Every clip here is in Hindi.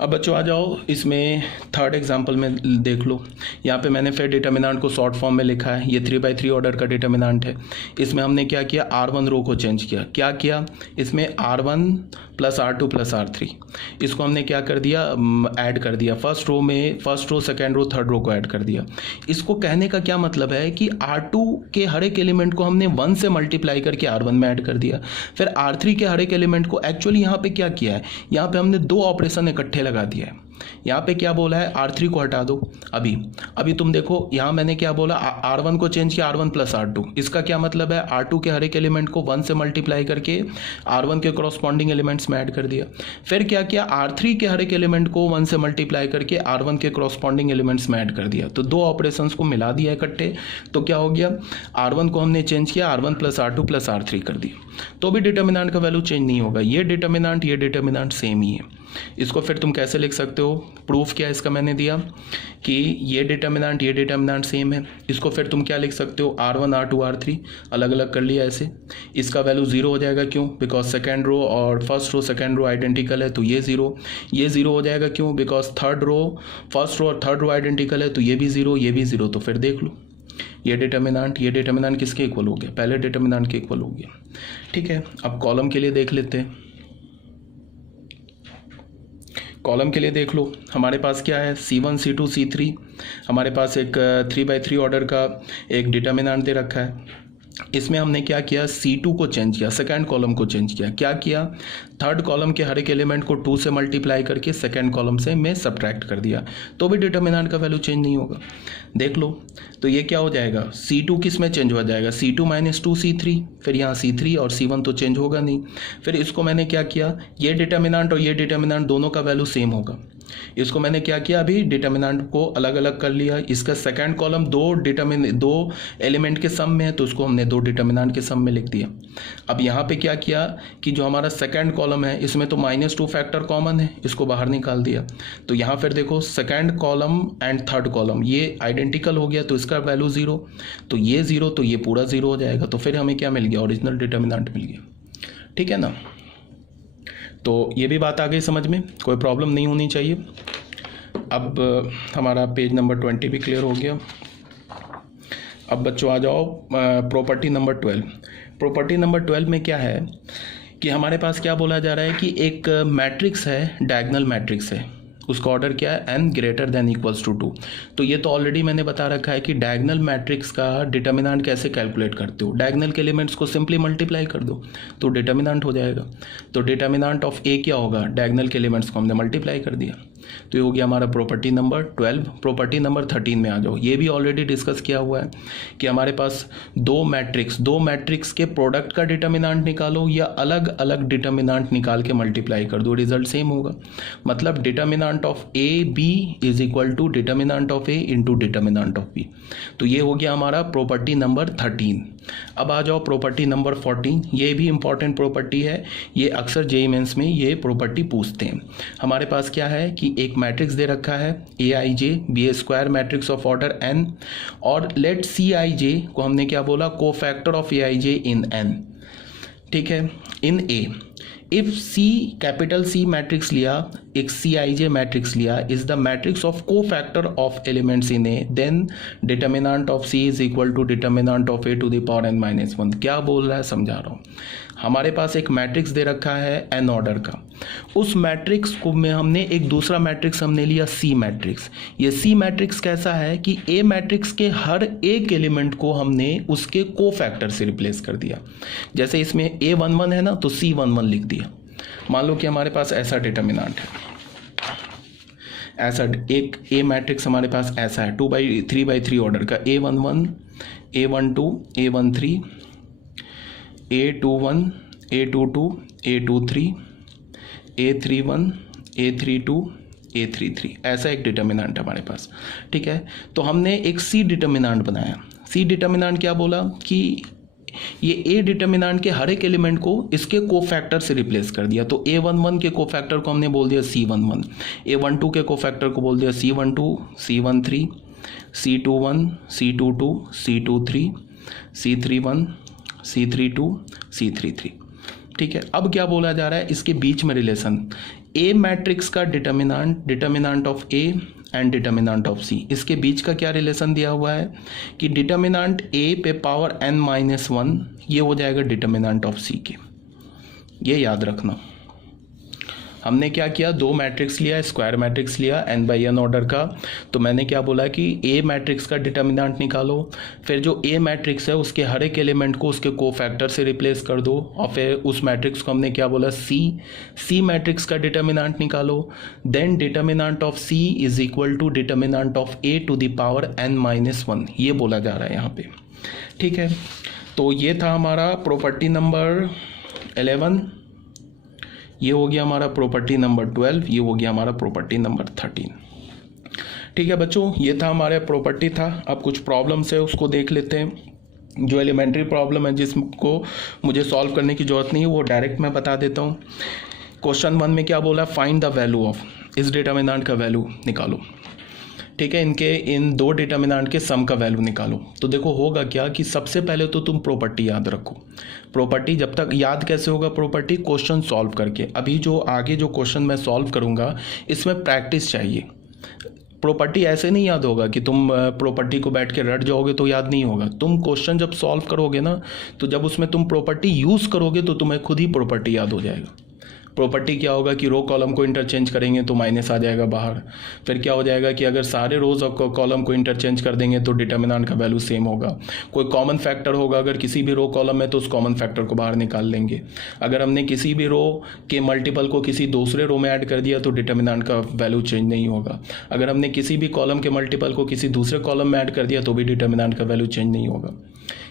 अब बच्चों आ जाओ, इसमें थर्ड एग्जांपल में देख लो। यहाँ पे मैंने फिर डिटर्मिनेंट को शॉर्ट फॉर्म में लिखा है। ये 3/3 ऑर्डर का डिटर्मिनेंट है। इसमें हमने क्या किया, R1 रो को चेंज किया। क्या किया, इसमें R1 plus R2 plus R3 इसको हमने क्या कर दिया, ऐड कर दिया। First row, second row, third row को ऐड कर दिया। इसको कहने का क्या मतलब है कि R2 के हर एक एलिमेंट को हमने 1 से मल्टीप्लाई करके R1 में ऐड कर दिया। फिर R3 के हर एक एलिमेंट को एक्चुअली यहाँ पे क्या किया है, यहाँ पे हमने दो ऑपरेशन इकट्ठे लगा दिया है। यहाँ पे क्या बोला है, R3 को हटा दो। अभी तुम देखो, यहाँ मैंने क्या बोला, R1 को चेंज किया R1 प्लस R2। इसका क्या मतलब है, R2 के हर एक एलिमेंट को 1 से मल्टीप्लाई करके R1 के करस्पॉन्डिंग एलिमेंट्स में ऐड कर दिया। फिर क्या किया, R3 के हर एक एलिमेंट को 1 से मल्टीप्लाई करके R1 के करस्पॉन्डिंग एलिमेंट्स में ऐड कर दिया। तो दो ऑपरेशंस को मिला दिया इकट्ठे। तो क्या हो गया, R1 को हमने चेंज किया, R1 plus R2 plus R3 कर दिया। तो भी डिटर्मिनेंट का वैल्यू चेंज नहीं होगा। ये डिटर्मिनेंट सेम ही है। इसको फिर तुम कैसे लिख सकते हो, प्रूफ क्या इसका मैंने दिया कि ये डिटर्मिनेंट सेम है। इसको फिर तुम क्या लिख सकते हो, R1 R2 R3 अलग अलग कर लिया ऐसे। इसका वैल्यू जीरो हो जाएगा, क्यों, बिकॉज सेकेंड रो और first row second row identical है, तो ये जीरो हो जाएगा, क्यों, बिकॉज फर्स्ट रो और थर्ड रो आइडेंटिकल है, तो ये भी जीरो। तो फिर देख लो, ये डिटर्मिनेंट किसके इक्वल हो गया, पहले डिटर्मिनेंट के इक्वल हो गया। ठीक है, अब कॉलम के लिए देख लेते हैं। कॉलम के लिए देख लो, हमारे पास क्या है, C1 C2 C3। हमारे पास एक 3/3 ऑर्डर का एक डिटर्मिनेंट दे रखा है। इसमें हमने क्या किया, C2 को चेंज किया, सेकंड कॉलम को चेंज किया। क्या किया, थर्ड कॉलम के हर एक एलिमेंट को 2 से मल्टीप्लाई करके सेकंड कॉलम से में सब्ट्रैक्ट कर दिया। तो भी डिटर्मिनेंट का वैल्यू चेंज नहीं होगा। देख लो, तो ये क्या हो जाएगा, C2 किस में चेंज हो जाएगा, C2 माइनस 2 C3। फिर यहाँ C3 और C1 तो चेंज होगा नहीं। फिर इसको मैंने क्या किया, ये डिटर्मिनेंट और ये डिटर्मिनेंट दोनों का वैल्यू सेम होगा। इसको मैंने क्या किया, अभी डिटर्मिनेंट को अलग अलग कर लिया। इसका सेकंड कॉलम दो एलिमेंट के सम में है, तो उसको हमने दो डिटर्मिनेंट के सम में लिख दिया। अब यहाँ पे क्या किया कि जो हमारा सेकंड कॉलम है इसमें तो -2 फैक्टर कॉमन है, इसको बाहर निकाल दिया। तो यहाँ फिर देखो, second column and third column ये आइडेंटिकल हो गया, तो इसका वैल्यू जीरो। तो ये जीरो, तो ये पूरा जीरो हो जाएगा। तो फिर हमें क्या मिल गया, ओरिजिनल डिटर्मिनेंट मिल गया। ठीक है ना, तो ये भी बात आ गई समझ में, कोई प्रॉब्लम नहीं होनी चाहिए। अब हमारा पेज नंबर 20 भी क्लियर हो गया। अब बच्चों आ जाओ प्रॉपर्टी नंबर 12। प्रॉपर्टी नंबर 12 में क्या है कि हमारे पास क्या बोला जा रहा है कि एक मैट्रिक्स है, डायगोनल मैट्रिक्स है, उसका ऑर्डर क्या है, n greater than equals to 2। तो ये तो ऑलरेडी मैंने बता रखा है कि डायगोनल मैट्रिक्स का डिटर्मिनेंट कैसे कैलकुलेट करते हो। डायगोनल के एलिमेंट्स को सिंपली मल्टीप्लाई कर दो तो डिटर्मिनेंट हो जाएगा। तो डिटर्मिनेंट ऑफ ए क्या होगा, डायगोनल के एलिमेंट्स को हमने मल्टीप्लाई कर दिया। तो ये हो गया हमारा प्रॉपर्टी नंबर 12। प्रॉपर्टी नंबर 13 में आ जाओ। ये भी ऑलरेडी डिस्कस किया हुआ है कि हमारे पास दो मैट्रिक्स के प्रोडक्ट का डिटर्मिनेंट निकालो या अलग अलग डिटर्मिनेंट निकाल के मल्टीप्लाई कर दो, रिजल्ट सेम होगा। मतलब determinant of A B is equal to determinant of A into determinant of B. तो ये हो गया हमारा प्रॉपर्टी नंबर 13। अब आ जाओ प्रॉपर्टी नंबर 14। ये भी इंपॉर्टेंट प्रॉपर्टी है, ये अक्सर जेईई मेंस में ये प्रॉपर्टी पूछते हैं। हमारे पास क्या है कि एक मैट्रिक्स दे रखा है AIJ, be a square matrix of order n, और लेट CIJ को हमने क्या बोला, cofactor of AIJ in n। ठीक है, in A if C capital C matrix लिया, एक CIJ मैट्रिक्स लिया, is the matrix of cofactor of elements in A, then determinant of C is equal to determinant of A to the power n minus 1। क्या बोल रहा है समझा रहा हूँ। हमारे पास एक मैट्रिक्स दे रखा है n ऑर्डर का, उस मैट्रिक्स को में हमने एक दूसरा मैट्रिक्स हमने लिया C मैट्रिक्स। ये C मैट्रिक्स कैसा है कि A मैट्रिक्स के हर एक एलिमेंट को हमने उसके कोफैक्टर से रिप्लेस कर दिया। जैसे इसमें A11 है ना, तो C11 लिख दिया। मान लो कि हमारे पास ऐसा डिटर्मिनेंट है, ऐसा एक A मैट्रिक्स हमारे पास ऐसा है 3/3 ऑर्डर का, A11 A12 A13 A21 A22 A23 A31 A32 A33, ऐसा एक डिटर्मिनेंट हमारे पास। ठीक है, तो हमने एक C डिटर्मिनेंट बनाया। C डिटर्मिनेंट क्या बोला कि ये A डिटर्मिनेंट के हर एक एलिमेंट को इसके कोफैक्टर से रिप्लेस कर दिया। तो A11 के कोफैक्टर को हमने बोल दिया C11, A12 के कोफैक्टर को बोल दिया C12 C13 C21 C22 C23 C31 C32 C33। ठीक है, अब क्या बोला जा रहा है, इसके बीच में रिलेशन ए मैट्रिक्स का determinant of A and determinant of C, इसके बीच का क्या रिलेशन दिया हुआ है कि डिटर्मिनेंट ए पे पावर n-1 ये हो जाएगा डिटर्मिनेंट ऑफ सी के। ये याद रखना। हमने क्या किया, दो मैट्रिक्स लिया, स्क्वायर मैट्रिक्स लिया n/n ऑर्डर का। तो मैंने क्या बोला कि ए मैट्रिक्स का डिटर्मिनेंट निकालो, फिर जो ए मैट्रिक्स है उसके हर एक एलिमेंट को उसके कोफैक्टर से रिप्लेस कर दो, और फिर उस मैट्रिक्स को हमने क्या बोला, सी मैट्रिक्स का डिटर्मिनेंट निकालो। Then determinant of C is equal to determinant of A to the power n-1, ये बोला जा रहा है यहाँ पे। ठीक है, तो ये था हमारा प्रॉपर्टी नंबर 11, ये हो गया हमारा प्रॉपर्टी नंबर 12, ये हो गया हमारा प्रॉपर्टी नंबर 13। ठीक है बच्चों, ये था हमारा प्रॉपर्टी था। अब कुछ प्रॉब्लम्स है उसको देख लेते हैं। जो एलिमेंट्री प्रॉब्लम है जिसको मुझे सॉल्व करने की ज़रूरत नहीं है वो डायरेक्ट मैं बता देता हूँ। क्वेश्चन 1 में क्या बोला, फाइंड द वैल्यू ऑफ, इस डिटर्मिनेंट का वैल्यू निकालो। ठीक है, इन दो डिटर्मिनेंट के सम का वैल्यू निकालो। तो देखो होगा क्या कि सबसे पहले तो तुम प्रॉपर्टी याद रखो। प्रॉपर्टी जब तक याद कैसे होगा, प्रॉपर्टी क्वेश्चन सॉल्व करके। अभी जो आगे जो क्वेश्चन मैं सॉल्व करूंगा इसमें प्रैक्टिस चाहिए। प्रॉपर्टी ऐसे नहीं याद होगा कि तुम प्रॉपर्टी को बैठ के रट जाओगे तो याद नहीं होगा। तुम क्वेश्चन जब सॉल्व करोगे ना, तो जब उसमें तुम प्रॉपर्टी यूज़ करोगे तो तुम्हें खुद ही प्रॉपर्टी याद हो जाएगा। प्रॉपर्टी क्या होगा कि रो कॉलम को इंटरचेंज करेंगे तो माइनस आ जाएगा बाहर। फिर क्या हो जाएगा कि अगर सारे रोज और कॉलम को इंटरचेंज कर देंगे तो डिटर्मिनेंट का वैल्यू सेम होगा। कोई कॉमन फैक्टर होगा अगर किसी भी रो कॉलम में, तो उस कॉमन फैक्टर को बाहर निकाल लेंगे। अगर हमने किसी भी रो के मल्टीपल को किसी दूसरे रो में ऐड कर दिया तो डिटर्मिनेंट का वैल्यू चेंज नहीं होगा। अगर हमने किसी भी कॉलम के मल्टीपल को किसी दूसरे कॉलम में ऐड कर दिया तो भी डिटर्मिनेंट का वैल्यू चेंज नहीं होगा।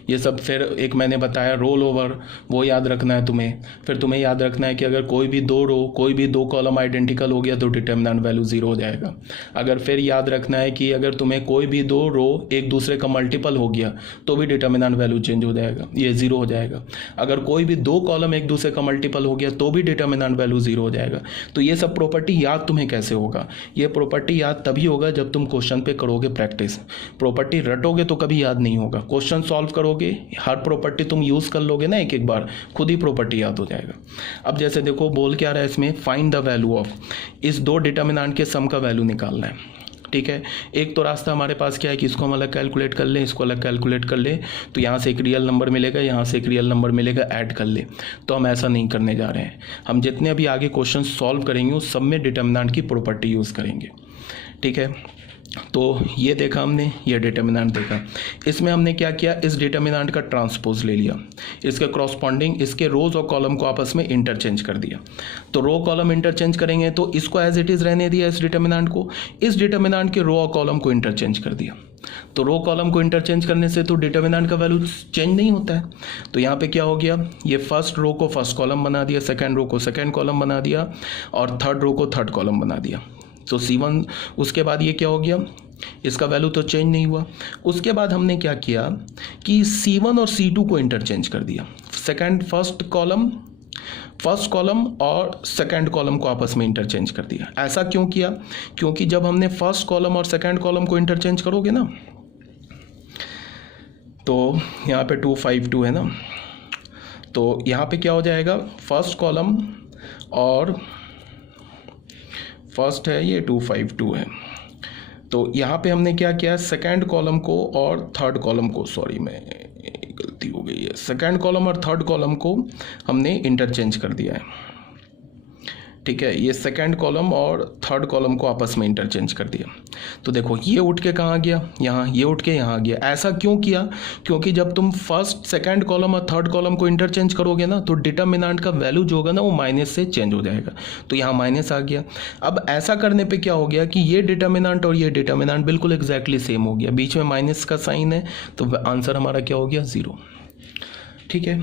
ये सब फिर एक मैंने बताया रोल ओवर, वो याद रखना है तुम्हें। फिर तुम्हें याद रखना है कि अगर कोई भी दो रो, कोई भी दो कॉलम आइडेंटिकल हो गया तो डिटर्मिनेंट वैल्यू 0 हो जाएगा। अगर फिर याद रखना है कि अगर तुम्हें कोई भी दो रो एक दूसरे का मल्टीपल हो गया तो भी डिटर्मिनेंट वैल्यू चेंज हो जाएगा, ये 0 हो जाएगा। अगर कोई भी दो कॉलम एक दूसरे का मल्टीपल हो गया तो भी डिटर्मिनेंट वैल्यू 0 हो जाएगा। तो ये सब प्रॉपर्टी याद तुम्हें कैसे होगा, ये प्रॉपर्टी याद तभी होगा जब तुम क्वेश्चन पे करोगे प्रैक्टिस। प्रॉपर्टी रटोगे तो कभी याद नहीं होगा। क्वेश्चन सॉल्व करोगे, हर प्रॉपर्टी तुम यूज कर लोगे ना एक बार, खुद ही प्रॉपर्टी याद हो जाएगा। अब जैसे देखो बोल क्या रहा है इसमें, फाइंड द वैल्यू ऑफ, इस दो डिटर्मिनेंट के सम का वैल्यू निकालना है। ठीक है, एक तो रास्ता हमारे पास क्या है कि इसको हम अलग कैलकुलेट कर लें, इसको अलग कैलकुलेट कर ले, तो यहाँ से एक रियल नंबर मिलेगा, यहाँ से एक रियल नंबर मिलेगा, ऐड कर ले। तो हम ऐसा नहीं करने जा रहे हैं। हम जितने अभी आगे क्वेश्चन सॉल्व करेंगे उस सब में डिटर्मिनेंट की प्रॉपर्टी यूज़ करेंगे। ठीक है, तो ये देखा हमने, ये डिटर्मिनेंट देखा। इसमें हमने क्या किया, इस डिटर्मिनेंट का ट्रांसपोज ले लिया, इसके क्रॉसपॉन्डिंग इसके रोज और कॉलम को आपस में इंटरचेंज कर दिया। तो रो कॉलम इंटरचेंज करेंगे तो इसको एज इट इज रहने दिया, इस डिटर्मिनेंट को, इस डिटर्मिनेंट के रो और कॉलम को इंटरचेंज कर दिया। तो रो कॉलम को इंटरचेंज करने से तो डिटर्मिनेंट का वैल्यू चेंज नहीं होता है। तो यहाँ पे क्या हो गया, ये फर्स्ट रो को फर्स्ट कॉलम बना दिया, सेकेंड रो को सेकेंड कॉलम बना दिया, और थर्ड रो को थर्ड कॉलम बना दिया। तो C1, उसके बाद ये क्या हो गया, इसका वैल्यू तो चेंज नहीं हुआ। उसके बाद हमने क्या किया कि C1 और C2 को इंटरचेंज कर दिया। फर्स्ट कॉलम और सेकंड कॉलम को आपस में इंटरचेंज कर दिया। ऐसा क्यों किया, क्योंकि जब हमने फर्स्ट कॉलम और सेकंड कॉलम को इंटरचेंज करोगे ना, तो यहाँ पे 252 है ना, तो यहाँ पे क्या हो जाएगा, फर्स्ट कॉलम और फर्स्ट है ये 252 है। तो यहाँ पे हमने क्या किया, सेकंड कॉलम को और थर्ड कॉलम को, सॉरी मैं गलती हो गई है, सेकंड कॉलम और थर्ड कॉलम को हमने इंटरचेंज कर दिया है। ठीक है, ये सेकंड कॉलम और थर्ड कॉलम को आपस में इंटरचेंज कर दिया। तो देखो ये उठ के कहाँ गया, यहाँ, ये उठ के यहाँ गया। ऐसा क्यों किया, क्योंकि जब तुम फर्स्ट सेकंड कॉलम और थर्ड कॉलम को इंटरचेंज करोगे ना, तो डिटर्मिनेंट का वैल्यू जो होगा ना वो माइनस से चेंज हो जाएगा। तो यहाँ माइनस आ गया। अब ऐसा करने पे क्या हो गया कि ये डिटर्मिनेंट और ये डिटर्मिनेंट बिल्कुल एग्जैक्टली सेम हो गया, बीच में माइनस का साइन है, तो आंसर हमारा क्या हो गया, 0। ठीक है,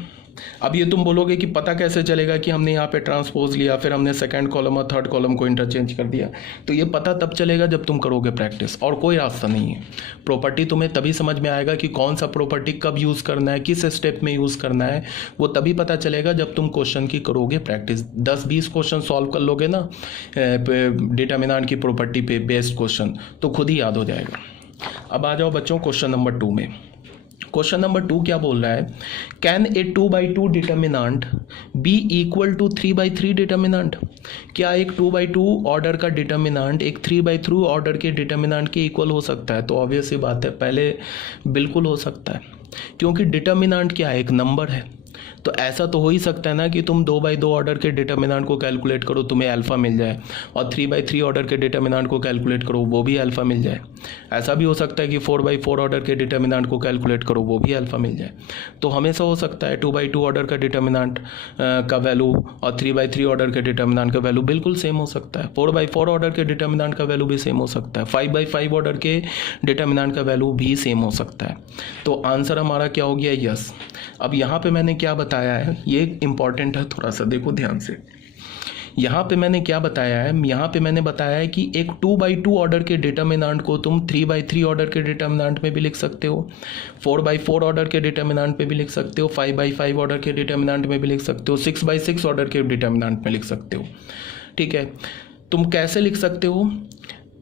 अब ये तुम बोलोगे कि पता कैसे चलेगा कि हमने यहाँ पे ट्रांसपोज लिया, फिर हमने सेकंड कॉलम और थर्ड कॉलम को इंटरचेंज कर दिया। तो ये पता तब चलेगा जब तुम करोगे प्रैक्टिस, और कोई रास्ता नहीं है। प्रॉपर्टी तुम्हें तभी समझ में आएगा कि कौन सा प्रॉपर्टी कब यूज़ करना है, किस स्टेप में यूज़ करना है, वो तभी पता चलेगा जब तुम क्वेश्चन की करोगे प्रैक्टिस। 10-20 क्वेश्चन सॉल्व कर लोगे ना डिटर्मिनेंट की प्रॉपर्टी पे बेस्ड क्वेश्चन, तो खुद ही याद हो जाएगा। अब आ जाओ बच्चों क्वेश्चन नंबर 2 में। क्वेश्चन नंबर 2 क्या बोल रहा है, can a 2/2 determinant be equal to 3/3 determinant. क्या एक 2/2 ऑर्डर का डिटर्मिनांट एक 3/3 ऑर्डर के डिटर्मिनांट के इक्वल हो सकता है। तो ऑब्वियस ही बात है, पहले बिल्कुल हो सकता है, क्योंकि डिटर्मिनांट क्या है, एक नंबर है। तो ऐसा तो हो ही सकता है ना कि तुम 2/2 ऑर्डर के डिटर्मिनांट को कैलकुलेट करो तुम्हें अल्फा मिल जाए, और 3/3 ऑर्डर के डिटर्मिनांट को कैलकुलेट करो वो भी अल्फा मिल जाए। ऐसा भी हो सकता है कि 4/4 ऑर्डर के डिटर्मिनांट को कैलकुलेट करो वो भी अल्फा मिल जाए। तो हमेशा हो सकता है 2/2 ऑर्डर का डिटर्मिनांट का वैल्यू और 3/3 ऑर्डर के डिटर्मिनांट का वैल्यू बिल्कुल सेम हो सकता है। 4/4 ऑर्डर के डिटर्मिनांट का वैल्यू भी सेम हो सकता है। 5/5 ऑर्डर के डिटर्मिनांट का वैल्यू भी सेम हो सकता है। तो आंसर हमारा क्या हो गया, यस। अब यहाँ पे मैंने क्या बताया है, ये इंपॉर्टेंट है, थोड़ा सा देखो ध्यान से। यहाँ पे मैंने क्या बताया है, यहाँ पे मैंने बताया है कि एक 2/2 ऑर्डर के डिटर्मिनांट को तुम 3/3 ऑर्डर के डिटर्मिनांट में भी लिख सकते हो, 4/4 ऑर्डर के डिटर्मिनांट में भी लिख सकते हो, 5/5 ऑर्डर के डिटर्मिनांट में भी लिख सकते हो, 6/6 ऑर्डर के डिटर्मिनांट में लिख सकते हो। ठीक है, तुम कैसे लिख सकते हो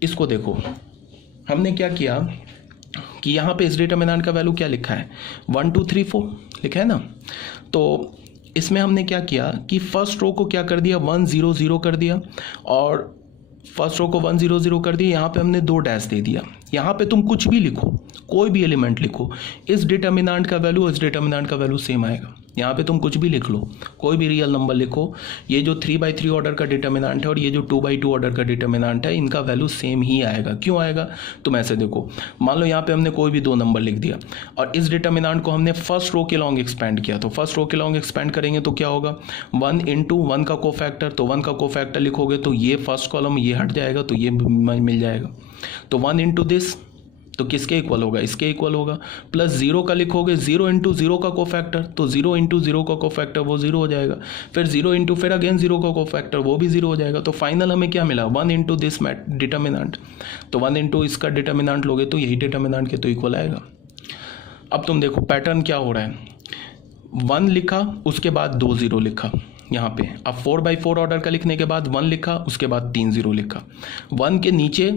इसको देखो। हमने क्या किया कि यहाँ पे इस डिटर्मिनेंट का वैल्यू क्या लिखा है, 1 2 3 4 लिखा है ना। तो इसमें हमने क्या किया कि फर्स्ट रो को क्या कर दिया, 1 0 0 कर दिया, और फर्स्ट रो को 1 0 0 कर दिया। यहाँ पे हमने 2 डैश दे दिया। यहाँ पे तुम कुछ भी लिखो, कोई भी एलिमेंट लिखो, इस डिटर्मिनेंट का वैल्यू इस डिटर्मिनेंट का वैल्यू सेम आएगा। यहाँ पे तुम कुछ भी लिख लो, कोई भी रियल नंबर लिखो, ये जो 3/3 ऑर्डर का डिटर्मिनेंट है और ये जो 2/2 ऑर्डर का डिटर्मिनेंट है, इनका वैल्यू सेम ही आएगा। क्यों आएगा, तुम ऐसे देखो, मान लो यहाँ पे हमने कोई भी 2 नंबर लिख दिया और इस डिटर्मिनेंट को हमने फर्स्ट रो के लॉन्ग एक्सपेंड किया। तो फर्स्ट रो के लॉन्ग एक्सपेंड करेंगे तो क्या होगा, 1 × 1 का कोफैक्टर, तो 1 का कोफैक्टर लिखोगे तो ये फर्स्ट कॉलम ये हट जाएगा तो ये मिल जाएगा। तो 1 × दिस तो किसके इक्वल होगा, इसके इक्वल होगा। प्लस 0 का लिखोगे, 0 × 0 का कोफैक्टर, तो 0 × 0 का कोफैक्टर वो 0 हो जाएगा। फिर 0 × फिर अगेन 0 का कोफैक्टर वो भी 0 हो जाएगा। तो फाइनल हमें क्या मिला, 1 × दिस डिटर्मिनेंट। तो 1 × इसका डिटर्मिनेंट लोगे तो यही डिटर्मिनेंट के तो इक्वल आएगा। अब तुम देखो पैटर्न क्या हो रहा है, 1 लिखा उसके बाद 2 0 लिखा यहाँ पे। अब 4/4 ऑर्डर का लिखने के बाद 1 लिखा उसके बाद 3 0 लिखा, 1 के नीचे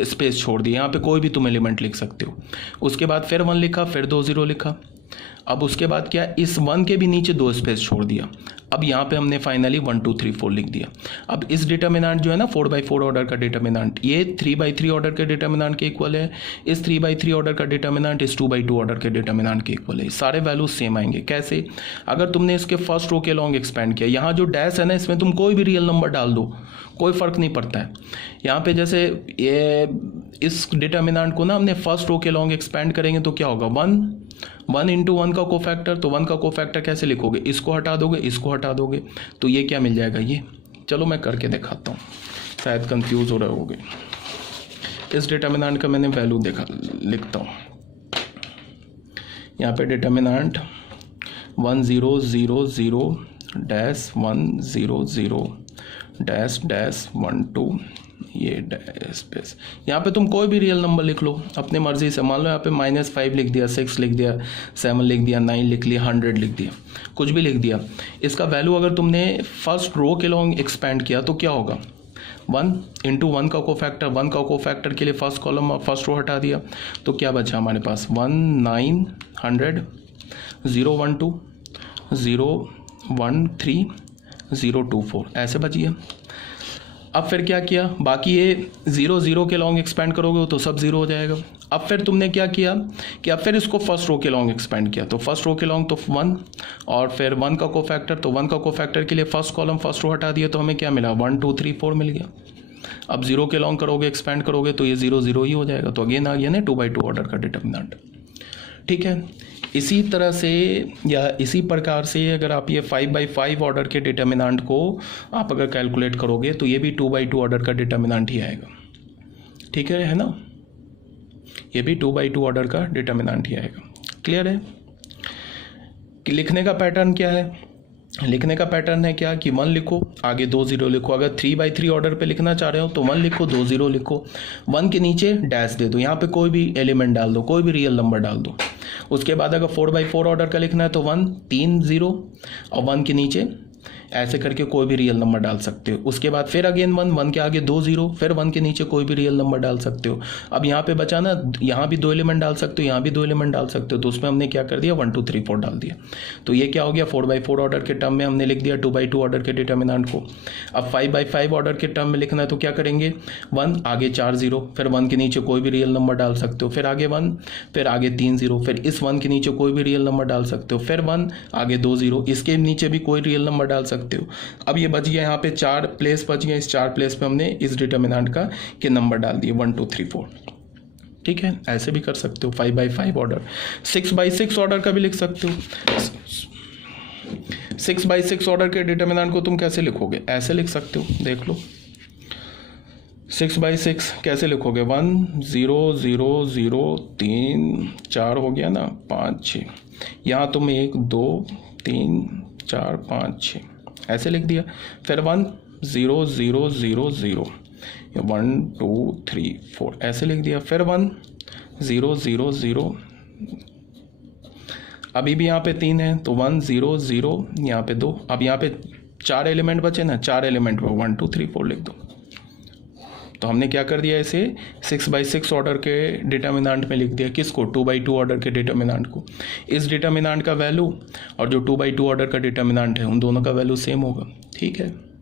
स्पेस छोड़ दी, यहाँ पे कोई भी तुम एलिमेंट लिख सकते हो। उसके बाद फिर 1 लिखा, फिर 2 0 लिखा। अब उसके बाद क्या, इस 1 के भी नीचे 2 स्पेस छोड़ दिया। अब यहाँ पे हमने फाइनली 1 2 3 4 लिख दिया। अब इस डिटर्मिनेंट जो है ना 4/4 ऑर्डर का डिटर्मिनेंट, ये 3/3 ऑर्डर के डिटर्मिनेंट के इक्वल है। इस 3/3 ऑर्डर का डिटर्मिनेंट इस 2/2 ऑर्डर के डिटर्मिनेंट के इक्वल है। सारे वैल्यूज सेम आएंगे। कैसे, अगर तुमने इसके फर्स्ट रो के लॉन्ग एक्सपेंड किया, यहाँ जो डैश है ना इसमें तुम कोई भी रियल नंबर डाल दो, कोई फर्क नहीं पड़ता है। यहाँ पे जैसे ये इस डिटर्मिनेंट को ना हमने फर्स्ट रो के लॉन्ग एक्सपेंड करेंगे तो क्या होगा, 1 × 1 का कोफैक्टर। तो 1 का कोफैक्टर कैसे लिखोगे, इसको हटा दोगे इसको हटा दोगे तो ये क्या मिल जाएगा, ये। चलो मैं करके दिखाता हूँ, शायद कंफ्यूज हो रहे होगे। इस डिटर्मिनेंट का मैंने वैल्यू लिखता हूँ। यहाँ पे डिटर्मिनेंट 1 0 0 0 डैश 1 0 0 डैश डैश 1 2 ये डैश स्पेस। यहाँ पे तुम कोई भी रियल नंबर लिख लो अपने मर्जी से। मान लो यहाँ पे -5 लिख दिया, 6 लिख दिया, 7 लिख दिया, 9 लिख लिया, 100 लिख दिया, कुछ भी लिख दिया। इसका वैल्यू अगर तुमने फर्स्ट रो के लॉन्ग एक्सपेंड किया तो क्या होगा, 1 × 1 का कोफैक्टर, 1 का कोफैक्टर के लिए फर्स्ट कॉलम और फर्स्ट रो हटा दिया तो क्या बचा हमारे पास, 1 9 100 0 1 2 0 1 3 0 2 4 ऐसे बच गया। अब फिर क्या किया, बाकी ये 0 0 के लॉन्ग एक्सपेंड करोगे तो सब 0 हो जाएगा। अब फिर तुमने क्या किया कि अब फिर इसको फर्स्ट रो के लॉन्ग एक्सपेंड किया, तो फर्स्ट रो के लॉन्ग तो 1 और फिर 1 का कोफैक्टर, तो 1 का कोफैक्टर के लिए फर्स्ट कॉलम फर्स्ट रो हटा दिया तो हमें क्या मिला, 1 2 3 4 मिल गया। अब 0 के लॉन्ग करोगे एक्सपेंड करोगे तो ये 0 0 ही हो जाएगा। तो अगेन आ गया ना 2/2 ऑर्डर का डिटर्मिनेंट। ठीक है, इसी तरह से या इसी प्रकार से अगर आप ये 5/5 ऑर्डर के डिटर्मिनेंट को आप अगर कैलकुलेट करोगे तो ये भी 2/2 ऑर्डर का डिटर्मिनेंट ही आएगा। ठीक है ना, ये भी 2/2 ऑर्डर का डिटर्मिनेंट ही आएगा। क्लियर है कि लिखने का पैटर्न क्या है, लिखने का पैटर्न है क्या कि 1 लिखो आगे 2 0 लिखो। अगर 3/3 ऑर्डर पे लिखना चाह रहे हो तो 1 लिखो 2 0 लिखो, 1 के नीचे डैश दे दो, यहाँ पे कोई भी एलिमेंट डाल दो, कोई भी रियल नंबर डाल दो। उसके बाद अगर 4/4 ऑर्डर का लिखना है तो 1 3 0 और 1 के नीचे ऐसे करके कोई भी रियल नंबर डाल सकते हो। उसके बाद फिर अगेन 1, 1 के आगे 2 0, फिर 1 के नीचे कोई भी रियल नंबर डाल सकते हो। अब यहाँ पे बचा ना, यहाँ भी 2 एलिमेंट डाल सकते हो, यहाँ भी 2 एलिमेंट डाल सकते हो, तो उसमें हमने क्या कर दिया 1 2 3 4 डाल दिया। तो ये क्या हो गया 4x4 ऑर्डर के टर्म में हमने लिख दिया 2x2 ऑर्डर के डिटर्मिनेंट को। अब 5x5 ऑर्डर के टर्म में लिखना है तो क्या करेंगे 1 आगे 4 0, फिर 1 के नीचे कोई भी रियल नंबर डाल सकते हो, फिर आगे 1, फिर आगे 3 0, फिर इस 1 के नीचे कोई भी रियल नंबर डाल सकते हो, फिर 1 आगे 2 0, इसके नीचे भी कोई रियल नंबर डाल सकते हो। अब ये बच गया यहाँ पे 4 प्लेस बच गए, इस 4 प्लेस पे हमने इस डिटर्मिनेंट का के नंबर डाल दिए 1 2 3 4। ठीक है, ऐसे भी कर सकते हो 5x5 ऑर्डर। 6x6 ऑर्डर का भी लिख सकते हो। 6x6 ऑर्डर के डिटर्मिनेंट को तुम कैसे लिखोगे, ऐसे लिख सकते हो, देख लो 6x6 कैसे लिखोगे 1 0 0 0 3 4 हो गया ना, 5 6, यहाँ तुम 1 2 3 4 5 6 ऐसे लिख दिया, फिर 1 0 0 0 0 1 2 3 4 ऐसे लिख दिया, फिर 1 0 0 0, अभी भी यहाँ पे 3 है तो 1 0 0 यहाँ पे 2, अब यहाँ पे 4 एलिमेंट बचे ना, 4 एलिमेंट पे 1 2 3 4 लिख दो। तो हमने क्या कर दिया इसे 6x6 ऑर्डर के डिटर्मिनेंट में लिख दिया, किसको 2x2 ऑर्डर के डिटर्मिनेंट को। इस डिटर्मिनेंट का वैल्यू और जो 2x2 ऑर्डर का डिटर्मिनेंट है उन दोनों का वैल्यू सेम होगा। ठीक है।